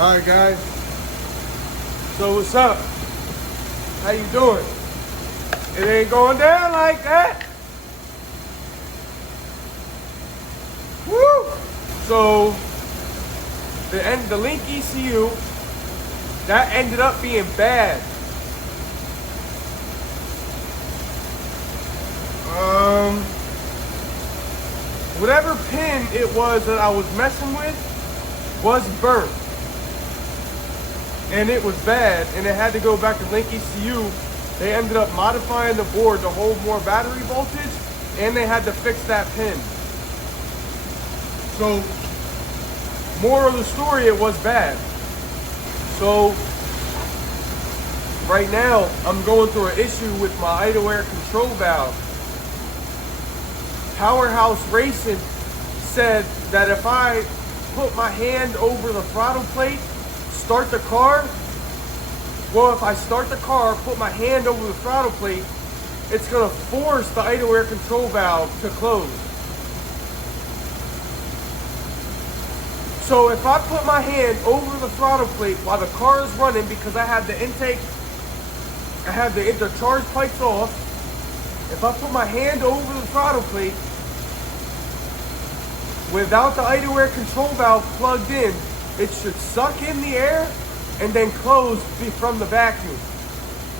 All right, guys. So what's up? How you doing? It ain't going down like that. Woo! So the link ECU that ended up being bad. Whatever pin it was that I was messing with was burnt. And it was bad, and it had to go back to Link ECU. They ended up modifying the board to hold more battery voltage, and they had to fix that pin. So, moral of the story, it was bad. So, right now, I'm going through an issue with my idle air control valve. Powerhouse Racing said that if I put my hand over the throttle plate, start the car, well, if I start the car, put my hand over the throttle plate, it's gonna force the idle air control valve to close. So if I put my hand over the throttle plate while the car is running, because I have the intake, I have the charge pipes off, if I put my hand over the throttle plate without the idle air control valve plugged in, it should suck in the air and then close from the vacuum.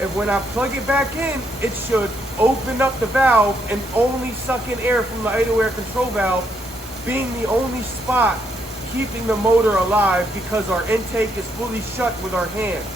And when I plug it back in, it should open up the valve and only suck in air from the idle air control valve, being the only spot keeping the motor alive because our intake is fully shut with our hands.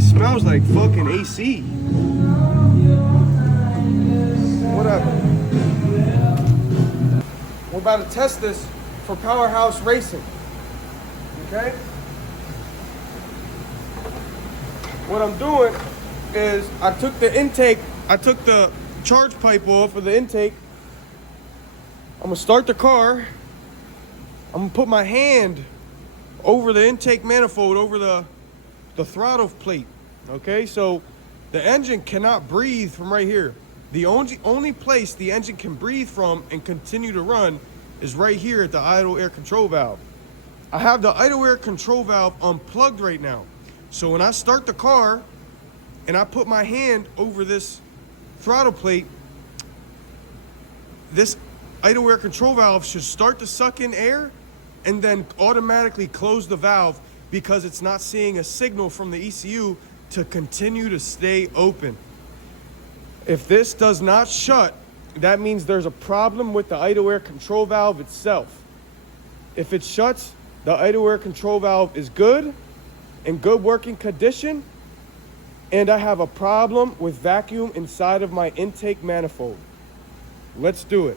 Smells like fucking AC. Whatever. We're about to test this for Powerhouse Racing. Okay? What I'm doing is I took the charge pipe off of the intake. I'm gonna start the car. I'm gonna put my hand over the intake manifold, over the throttle plate. Okay, so the engine cannot breathe from right here. The only place the engine can breathe from and continue to run is right here at the idle air control valve. I have the idle air control valve unplugged right now. So when I start the car and I put my hand over this throttle plate, this idle air control valve should start to suck in air and then automatically close the valve because it's not seeing a signal from the ECU to continue to stay open. If this does not shut, that means there's a problem with the idle air control valve itself. If it shuts, the idle air control valve is good, in good working condition, and I have a problem with vacuum inside of my intake manifold. Let's do it.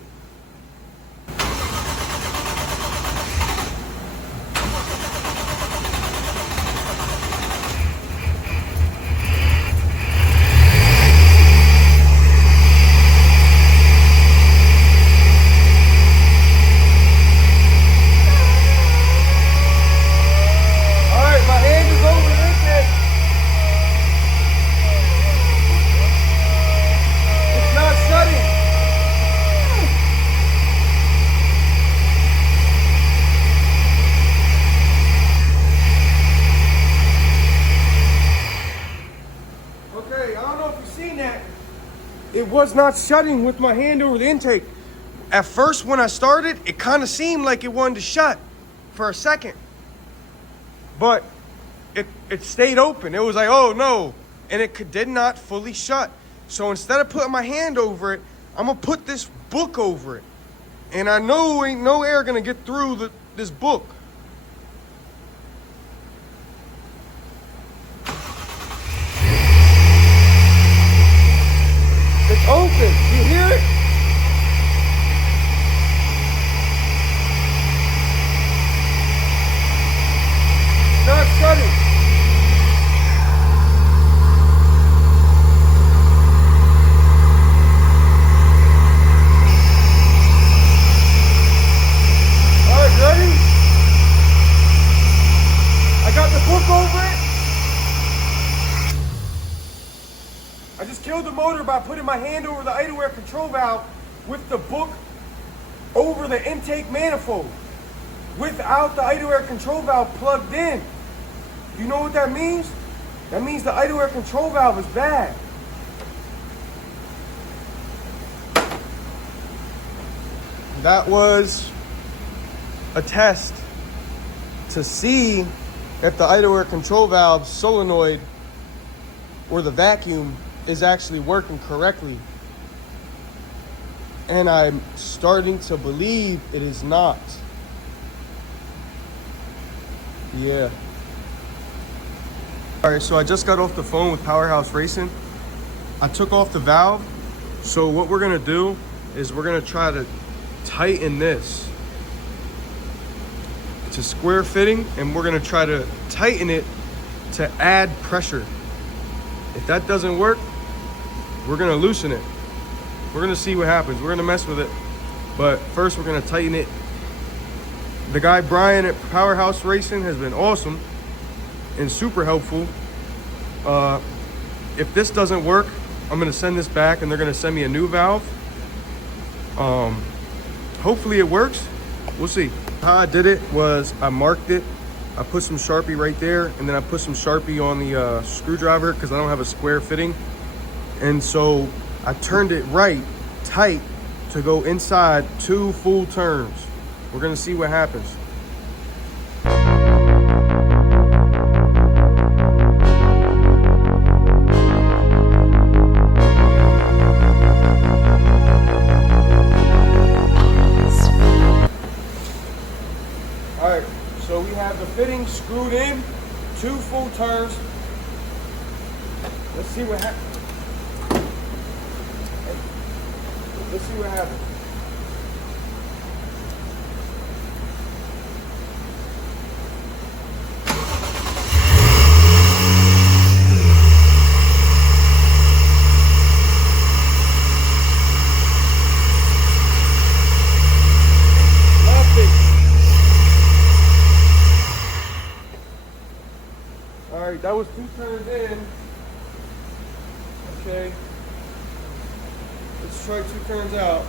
It was not shutting with my hand over the intake. At first, when I started, it kind of seemed like it wanted to shut for a second. But it stayed open. It was like, oh no. And it did not fully shut. So instead of putting my hand over it, I'm going to put this book over it. And I know ain't no air gonna get through this book. It's open. You hear it? It's not shutting. All right, ready? I got the book over it. I just killed the motor by putting my hand over the idle air control valve with the book over the intake manifold without the idle air control valve plugged in. You know what that means? That means the idle air control valve is bad. That was a test to see if the idle air control valve solenoid or the vacuum is actually working correctly. And I'm starting to believe it is not. Yeah. All right, so I just got off the phone with Powerhouse Racing. I took off the valve. So what we're gonna do is we're gonna try to tighten this. It's a square fitting, and we're gonna try to tighten it to add pressure. If that doesn't work, we're gonna loosen it. We're gonna see what happens. We're gonna mess with it. But first we're gonna tighten it. The guy Brian at Powerhouse Racing has been awesome and super helpful. If this doesn't work, I'm gonna send this back and they're gonna send me a new valve. Hopefully it works. We'll see. How I did it was I marked it. I put some Sharpie right there, and then I put some Sharpie on the screwdriver because I don't have a square fitting. And so I turned it right, tight, to go inside 2 full turns. We're gonna see what happens. All right, so we have the fitting screwed in, 2 full turns. Let's see what happens. Let's see what happens. Nothing. All right, that was 2 turns in. Okay. Let's try 2 turns out.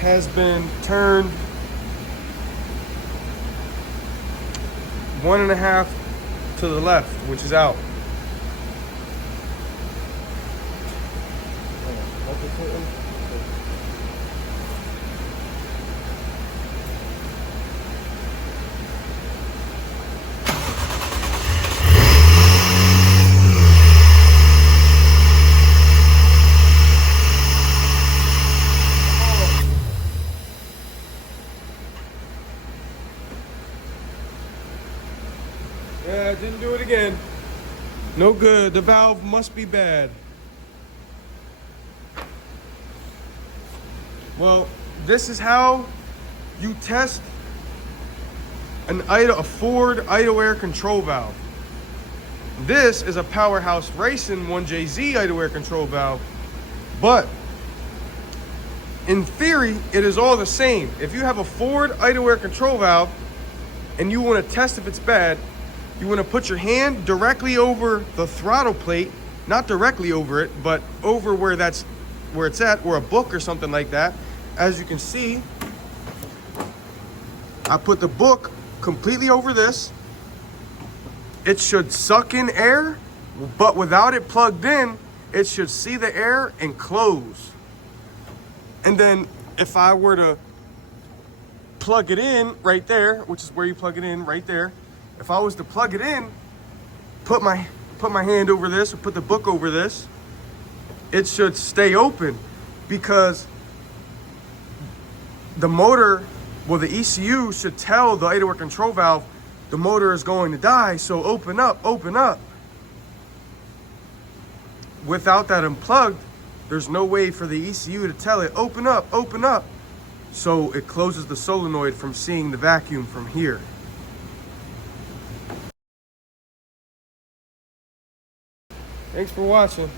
Has been turned 1.5 to the left, which is out. Yeah, didn't do it again. No good. The valve must be bad. Well, this is how you test a Ford idle air control valve. This is a Powerhouse Racing 1JZ idle air control valve, but in theory, it is all the same. If you have a Ford idle air control valve and you want to test if it's bad, you want to put your hand directly over the throttle plate, not directly over it, but over where it's at, or a book or something like that. As you can see, I put the book completely over this. It should suck in air, but without it plugged in, it should see the air and close. And then if I were to plug it in right there, which is where you plug it in right there, if I was to plug it in, put my hand over this or put the book over this, it should stay open, because the motor, well, the ECU should tell the idle air control valve the motor is going to die, so open up, open up. Without that unplugged, there's no way for the ECU to tell it, open up, open up. So it closes the solenoid from seeing the vacuum from here. Thanks for watching.